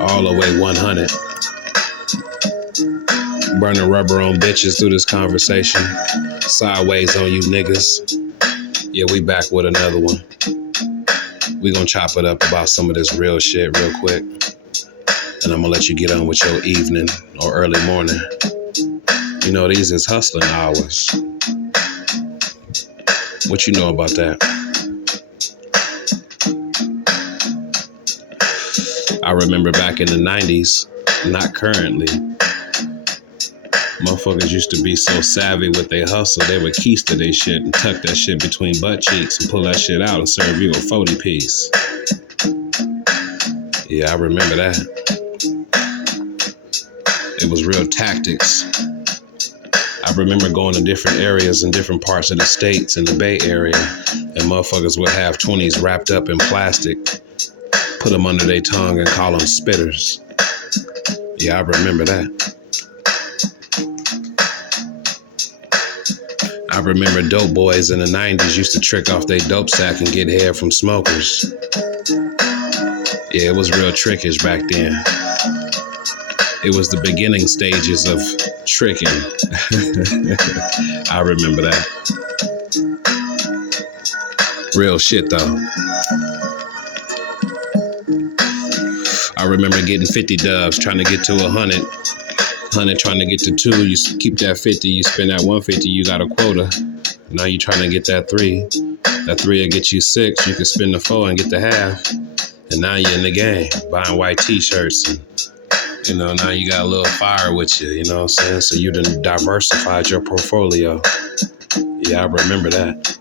all the way 100. Burning rubber on bitches through this conversation. Sideways on you niggas. Yeah, we back with another one. We gonna chop it up about some of this real shit real quick. And I'm gonna let you get on with your evening or early morning. You know, these is hustling hours. What you know about that? I remember back in the 90s, not currently, motherfuckers used to be so savvy with their hustle, they would keister their shit and tuck that shit between butt cheeks and pull that shit out and serve you a 40 piece. Yeah, I remember that. It was real tactics. I remember going to different areas in different parts of the states in the Bay Area, and motherfuckers would have 20s wrapped up in plastic, put them under their tongue and call them spitters. Yeah, I remember that. I remember dope boys in the 90s used to trick off their dope sack and get hair from smokers. Yeah, it was real trickish back then. It was the beginning stages of tricking. I remember that. Real shit though. I remember getting 50 dubs, trying to get to 100. 100 trying to get to 2. You keep that 50, you spend that 150, you got a quota. Now you trying to get that 3. That 3 will get you 6. You can spend the 4 and get the half. And now you're in the game, buying white t-shirts and now you got a little fire with you, you know what I'm saying? So you done diversified your portfolio. Yeah, I remember that.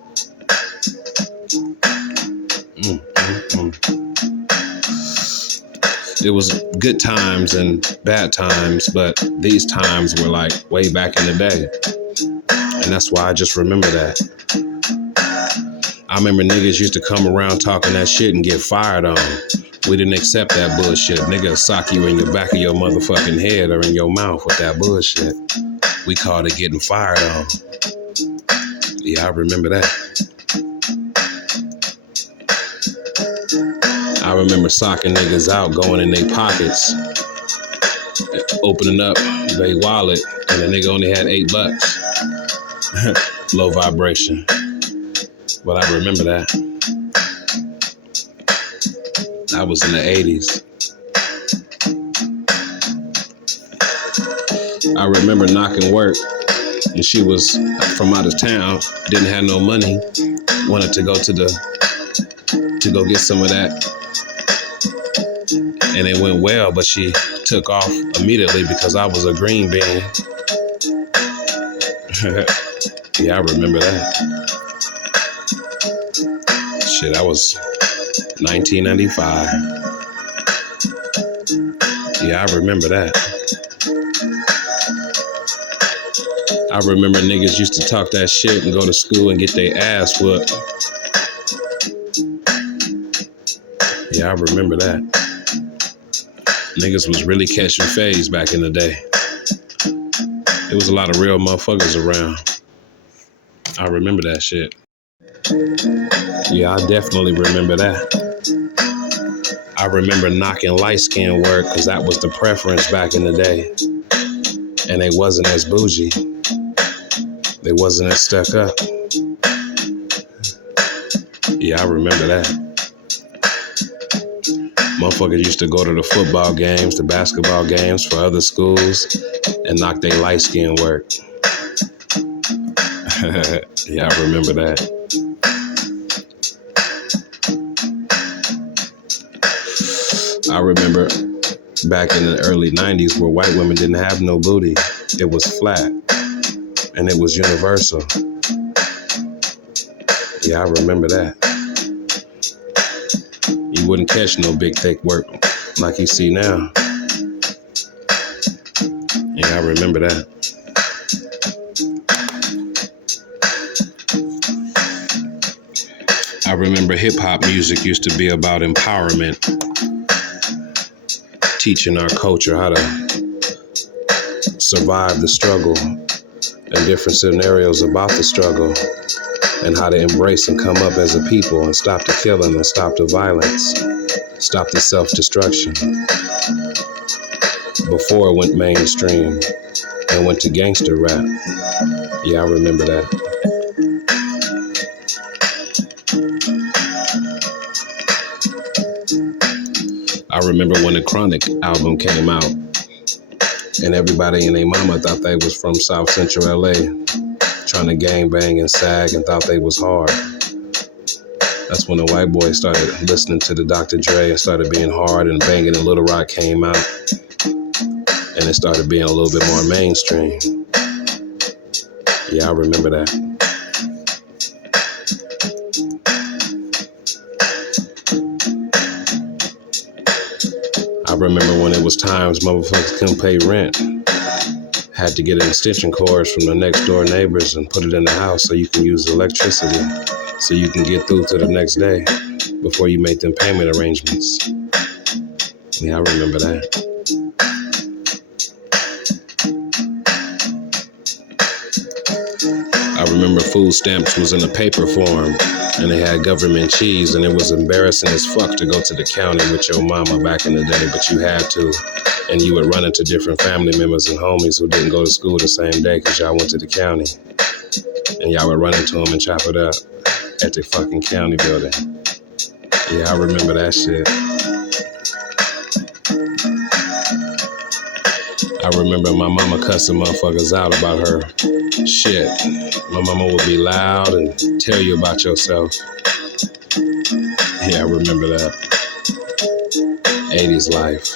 It was good times and bad times, but these times were like way back in the day. And that's why I just remember that. I remember niggas used to come around talking that shit and get fired on. We didn't accept that bullshit. Nigga sock you in the back of your motherfucking head or in your mouth with that bullshit. We called it getting fired on. Yeah, I remember that. I remember socking niggas out, going in their pockets, opening up their wallet, and the nigga only had $8. Low vibration. But I remember that. That was in the 80s. I remember knocking work, and she was from out of town, didn't have no money, wanted to go to go get some of that. And it went well, but she took off immediately because I was a green bean. Yeah, I remember that. Shit, that was 1995. Yeah, I remember that. I remember niggas used to talk that shit and go to school and get their ass whooped. Yeah, I remember that. Niggas was really catching phase back in the day. There was a lot of real motherfuckers around. I remember that shit. Yeah, I definitely remember that. I remember knocking light skin work because that was the preference back in the day. And they wasn't as bougie. They wasn't as stuck up. Yeah, I remember that. Motherfuckers used to go to the football games, the basketball games for other schools and knock their light skin work. Yeah, I remember that. I remember back in the early 90s where white women didn't have no booty. It was flat and it was universal. Yeah, I remember that. You wouldn't catch no big thick work like you see now. Yeah, I remember that. I remember hip hop music used to be about empowerment, teaching our culture how to survive the struggle and different scenarios about the struggle and how to embrace and come up as a people and stop the killing and stop the violence. Stop the self-destruction. Before it went mainstream and went to gangster rap. Yeah, I remember that. I remember when the Chronic album came out and everybody and their mama thought they was from South Central LA, trying to gang bang and sag and thought they was hard. That's when the white boys started listening to the Dr. Dre and started being hard, and Banging in Little Rock came out and it started being a little bit more mainstream. Yeah, I remember that. I remember when it was times motherfuckers couldn't pay rent. Had to get an extension cords from the next door neighbors and put it in the house so you can use electricity, so you can get through to the next day before you make them payment arrangements. Yeah, I remember that. I remember food stamps was in a paper form and they had government cheese, and it was embarrassing as fuck to go to the county with your mama back in the day, but you had to. And you would run into different family members and homies who didn't go to school the same day because y'all went to the county. And y'all would run into them and chop it up at the fucking county building. Yeah, I remember that shit. I remember my mama cussing motherfuckers out about her shit. My mama would be loud and tell you about yourself. Yeah, I remember that. 80s life.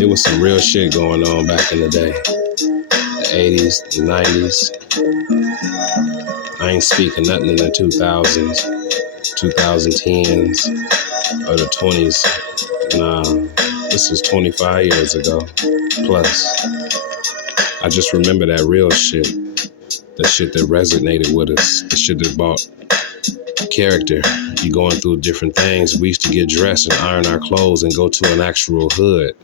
It was some real shit going on back in the day. The 80s, the 90s. I ain't speaking nothing in the 2000s, 2010s, or the 20s. Nah, this is 25 years ago, plus. I just remember that real shit. The shit that resonated with us. The shit that brought character. You going through different things. We used to get dressed and iron our clothes and go to an actual hood